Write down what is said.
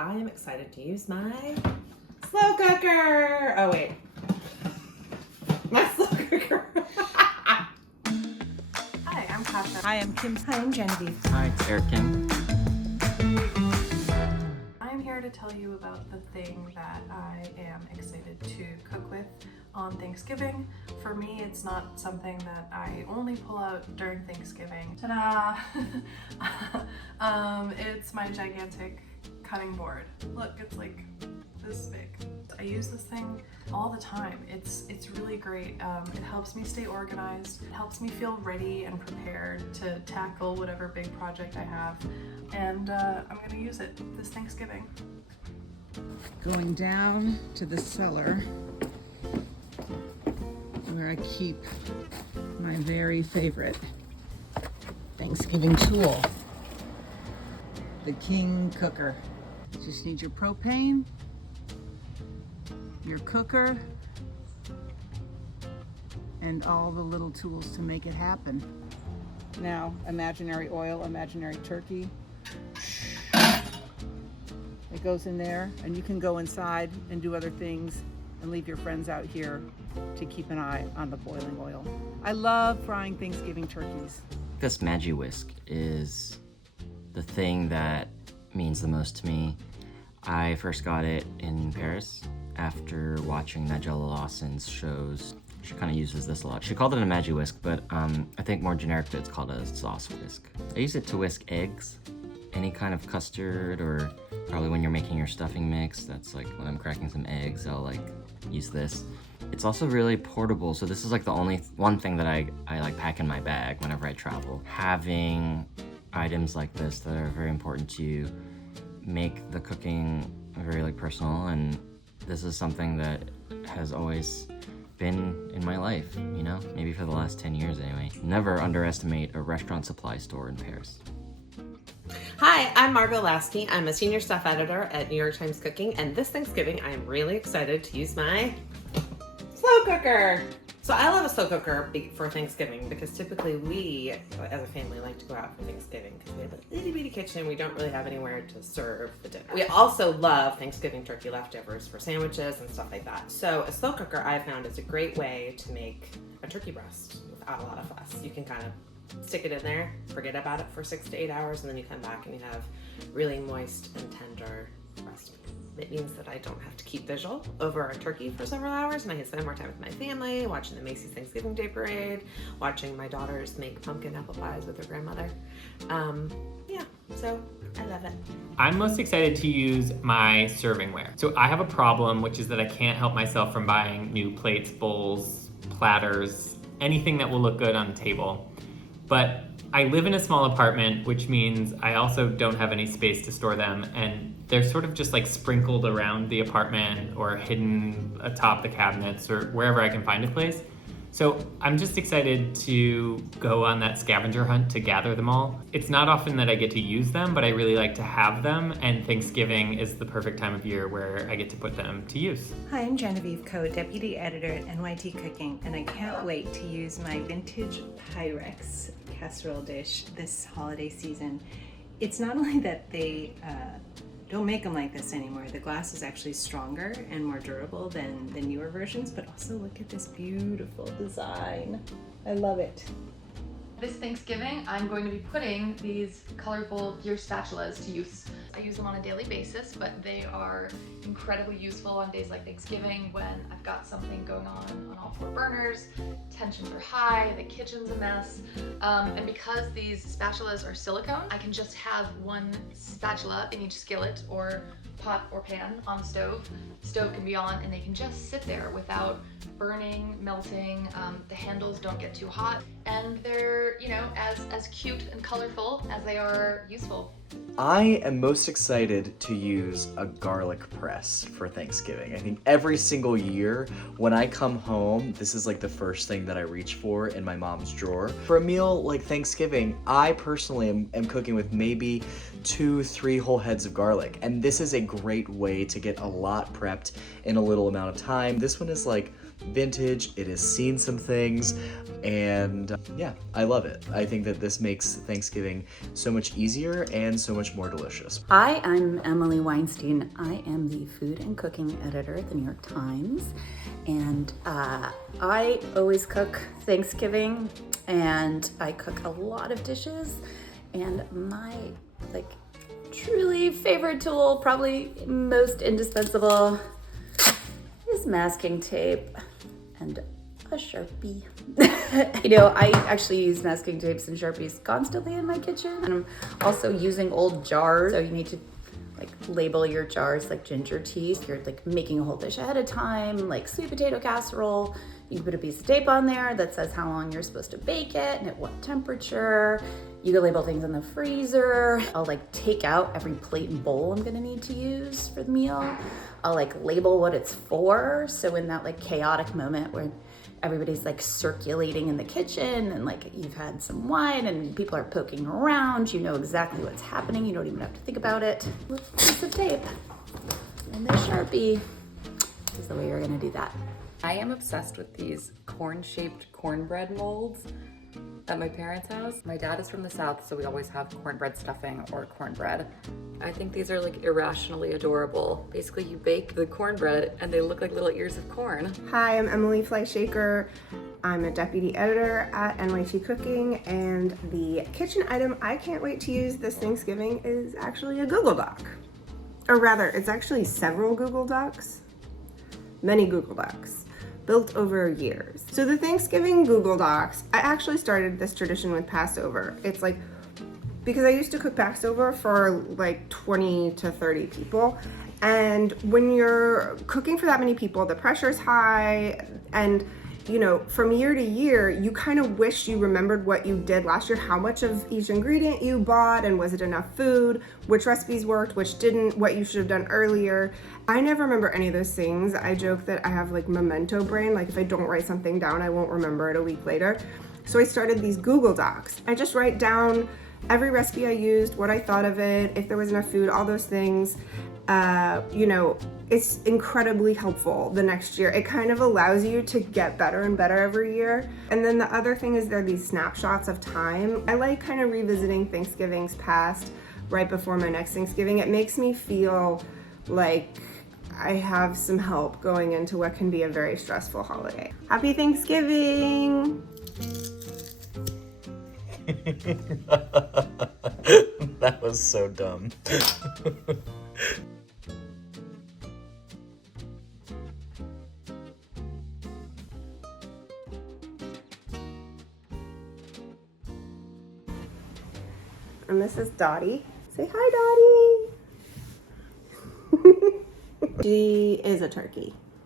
I am excited to use my slow cooker. Oh wait, my slow cooker. Hi, I'm Kasha. Hi, I'm Kim. Hi, I'm Genevieve. Hi, it's Eric Kim. I'm here to tell you about the thing that I am excited to cook with on Thanksgiving. For me, it's not something that I only pull out during Thanksgiving. Ta-da! It's my gigantic cutting board. Look, it's like this big. I use this thing all the time. It's really great. It helps me stay organized. It helps me feel ready and prepared to tackle whatever big project I have. And I'm gonna use it this Thanksgiving. Going down to the cellar where I keep my very favorite Thanksgiving tool, the King cooker. Just need your propane, your cooker, and all the little tools to make it happen. Now, imaginary oil, imaginary turkey. It goes in there, and you can go inside and do other things and leave your friends out here to keep an eye on the boiling oil. I love frying Thanksgiving turkeys. This Magi Whisk is the thing that means the most to me. I first got it in Paris after watching Nigella Lawson's shows. She kind of uses this a lot. She called it a Magi Whisk, but I think more generically it's called a sauce whisk. I use it to whisk eggs, any kind of custard, or probably when you're making your stuffing mix. That's like when I'm cracking some eggs, I'll like use this. It's also really portable, so this is like the only one thing that I like pack in my bag whenever I travel. Having items like this that are very important to you make the cooking very like personal, and this is something that has always been in my life, you know, maybe for the last 10 years anyway. Never underestimate a restaurant supply store in Paris. Hi, I'm Margot Lasky. I'm a senior staff editor at New York Times Cooking, and this Thanksgiving I am really excited to use my slow cooker. So I love a slow cooker for Thanksgiving because typically we, as a family, like to go out for Thanksgiving because we have a itty bitty kitchen. We don't really have anywhere to serve the dinner. We also love Thanksgiving turkey leftovers for sandwiches and stuff like that. So a slow cooker I found is a great way to make a turkey breast without a lot of fuss. You can kind of stick it in there, forget about it for 6 to 8 hours, and then you come back and you have really moist and tender breast meat. It means that I don't have to keep visual over a turkey for several hours, and I can spend more time with my family, watching the Macy's Thanksgiving Day Parade, watching my daughters make pumpkin apple pies with their grandmother. Yeah, so I love it. I'm most excited to use my Servingware. So I have a problem, which is that I can't help myself from buying new plates, bowls, platters, anything that will look good on the table. But I live in a small apartment, which means I also don't have any space to store them, and they're sort of just like sprinkled around the apartment or hidden atop the cabinets or wherever I can find a place. So I'm just excited to go on that scavenger hunt to gather them all. It's not often that I get to use them, but I really like to have them, and Thanksgiving is the perfect time of year where I get to put them to use. Hi, I'm Genevieve Coe, Deputy Editor at NYT Cooking, and I can't wait to use my vintage Pyrex casserole dish this holiday season. It's not only that they don't make them like this anymore. The glass is actually stronger and more durable than the newer versions, but also look at this beautiful design. I love it. This Thanksgiving, I'm going to be putting these colorful gear spatulas to use. I use them on a daily basis, but they are incredibly useful on days like Thanksgiving when I've got something going on all 4 burners, tensions are high, the kitchen's a mess, and because these spatulas are silicone, I can just have one spatula in each skillet or pot or pan on the stove. The stove can be on and they can just sit there without burning, melting. The handles don't get too hot, and they're, you know, as cute and colorful as they are useful. I am most excited to use a garlic press for Thanksgiving. I think every single year when I come home, this is like the first thing that I reach for in my mom's drawer. For a meal like Thanksgiving, I personally am cooking with maybe 2-3 whole heads of garlic. And this is a great way to get a lot prepped in a little amount of time. This one is like vintage, it has seen some things, and yeah, I love it. I think that this makes Thanksgiving so much easier and so much more delicious. Hi, I'm Emily Weinstein. I am the food and cooking editor at the New York Times, and I always cook Thanksgiving, and I cook a lot of dishes, and my truly favorite tool, probably most indispensable, is masking tape and a Sharpie. I actually use masking tapes and Sharpies constantly in my kitchen. And I'm also using old jars. So you need to label your jars like ginger tea. If you're making a whole dish ahead of time, like sweet potato casserole, you can put a piece of tape on there that says how long you're supposed to bake it and at what temperature. You can label things in the freezer. I'll take out every plate and bowl I'm gonna need to use for the meal. I'll label what it's for. So in that chaotic moment where everybody's circulating in the kitchen and you've had some wine and people are poking around, you know exactly what's happening. You don't even have to think about it. With a piece of tape and the Sharpie is the way you're gonna do that. I am obsessed with these corn-shaped cornbread molds at my parents' house. My dad is from the South, so we always have cornbread stuffing or cornbread. I think these are irrationally adorable. Basically, you bake the cornbread and they look like little ears of corn. Hi, I'm Emily Flyshaker. I'm a deputy editor at NYT Cooking, and the kitchen item I can't wait to use this Thanksgiving is actually a Google Doc. Or rather, it's actually several Google Docs, many Google Docs, built over years. So the Thanksgiving Google Docs, I actually started this tradition with Passover. It's because I used to cook Passover for 20 to 30 people. And when you're cooking for that many people, the pressure's high, and from year to year, you kind of wish you remembered what you did last year, how much of each ingredient you bought, and was it enough food, which recipes worked, which didn't, what you should have done earlier. I never remember any of those things. I joke that I have memento brain, if I don't write something down, I won't remember it a week later. So I started these Google Docs. I just write down every recipe I used, what I thought of it, if there was enough food, all those things. It's incredibly helpful the next year. It kind of allows you to get better and better every year. And then the other thing is there are these snapshots of time. I like kind of revisiting Thanksgivings past right before my next Thanksgiving. It makes me feel like I have some help going into what can be a very stressful holiday. Happy Thanksgiving! That was so dumb. And this is Dottie. Say hi, Dottie! She is a turkey.